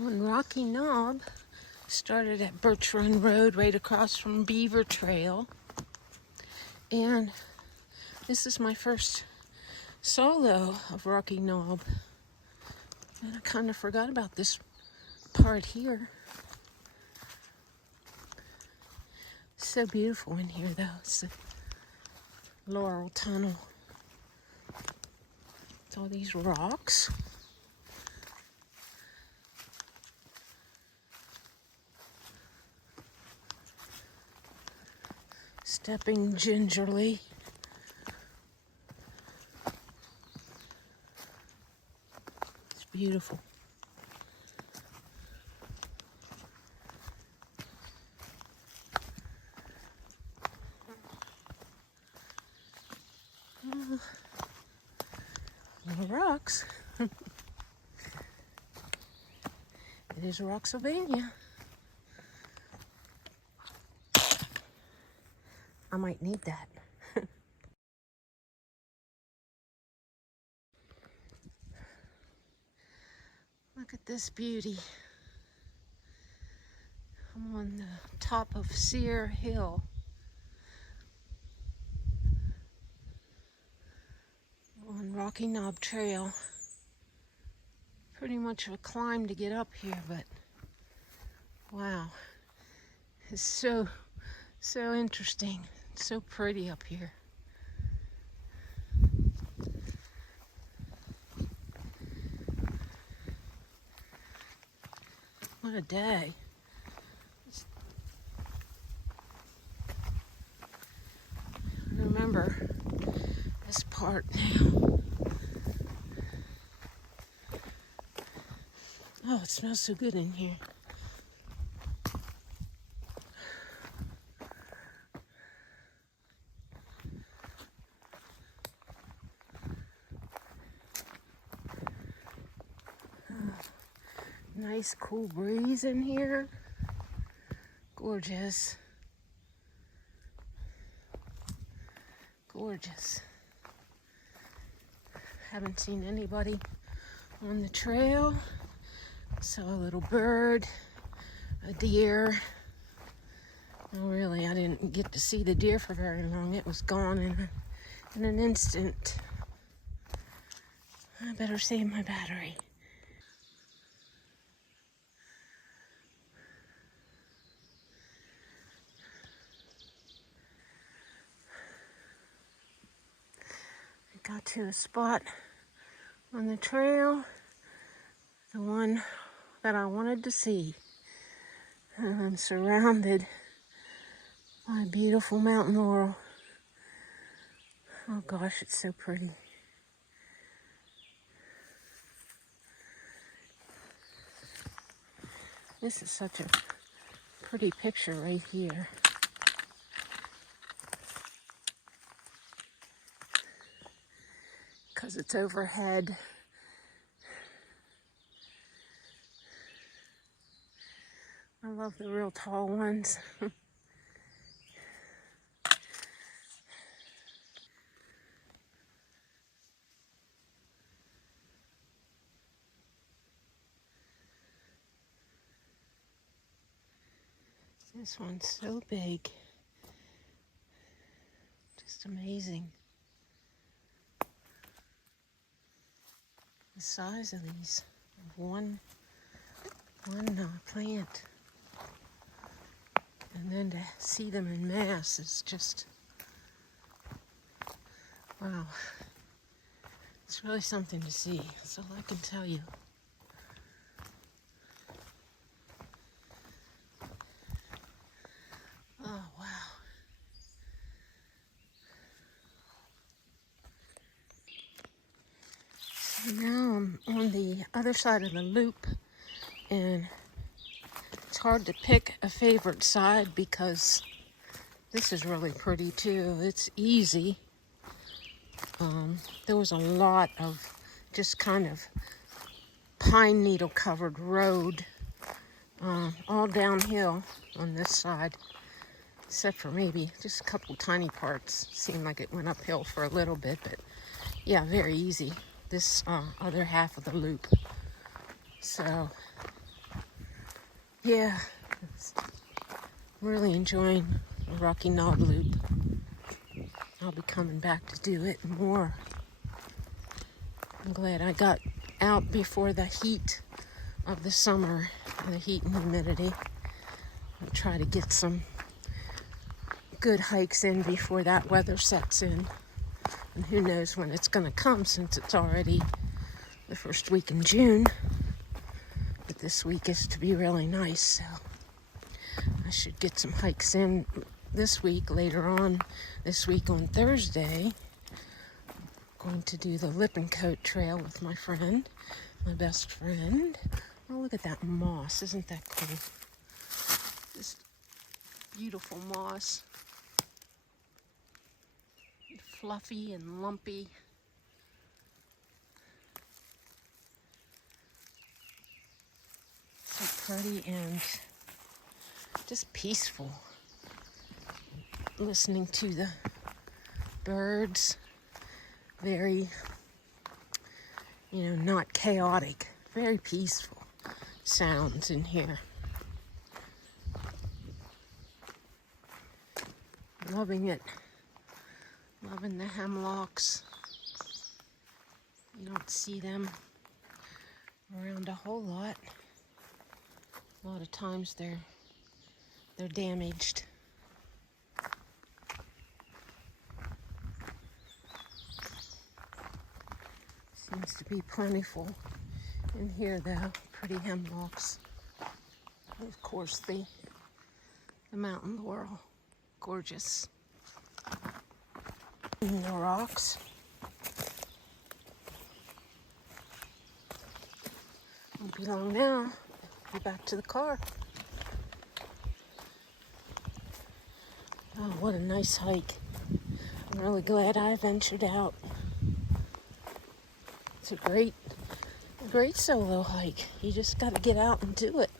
On Rocky Knob, started at Birch Run Road right across from Beaver Trail. And this is my first solo of Rocky Knob. And I kind of forgot about this part here. So beautiful in here though. It's the Laurel Tunnel. It's all these rocks. Stepping gingerly. It's beautiful. More rocks. It is Rocksylvania. I might need that. Look at this beauty. I'm on the top of Sear Hill. On Rocky Knob Trail. Pretty much of a climb to get up here, but wow. It's so interesting. It's so pretty up here. What a day. I remember this part now. Oh, it smells so good in here. Nice cool breeze in here. Gorgeous. Gorgeous. Haven't seen anybody on the trail. Saw a little bird, a deer. Oh, really, I didn't get to see the deer for very long. It was gone in an instant. I better save my battery. I got to a spot on the trail, the one that I wanted to see. And I'm surrounded by beautiful Mountain Laurel. Oh gosh, it's so pretty. This is such a pretty picture right here. Because it's overhead. I love the real tall ones. This one's so big. Just amazing. The size of these, one plant. And then to see them in mass is just, wow. It's really something to see. That's all I can tell you. Oh, wow. So now I'm on the other side of the loop, and it's hard to pick a favorite side because this is really pretty too. It's easy. There was a lot of just kind of pine needle covered road, all downhill on this side, except for maybe just a couple tiny parts. Seemed like it went uphill for a little bit, but yeah, very easy. This other half of the loop. So Yeah, I'm really enjoying the Rocky Knob Loop. I'll be coming back to do it more. I'm glad I got out before the heat of the summer, the heat and humidity. I'll try to get some good hikes in before that weather sets in. And who knows when it's going to come, since it's already the first week in June. But this week is to be really nice, so I should get some hikes in this week. Later on this week on Thursday, I'm going to do the Lippencote Trail with my friend, my best friend. Oh, look at that moss. Isn't that cool? Just beautiful moss. Fluffy and lumpy. So pretty and just peaceful. Listening to the birds. Very, not chaotic. Very peaceful sounds in here. Loving it. Loving the hemlocks. You don't see them around a whole lot. A lot of times they're damaged. Seems to be plentiful in here though. Pretty hemlocks. And of course the Mountain Laurel. Gorgeous. In the rocks. Won't be long now. Be back to the car. Oh, what a nice hike. I'm really glad I ventured out. It's a great solo hike. You just got to get out and do it.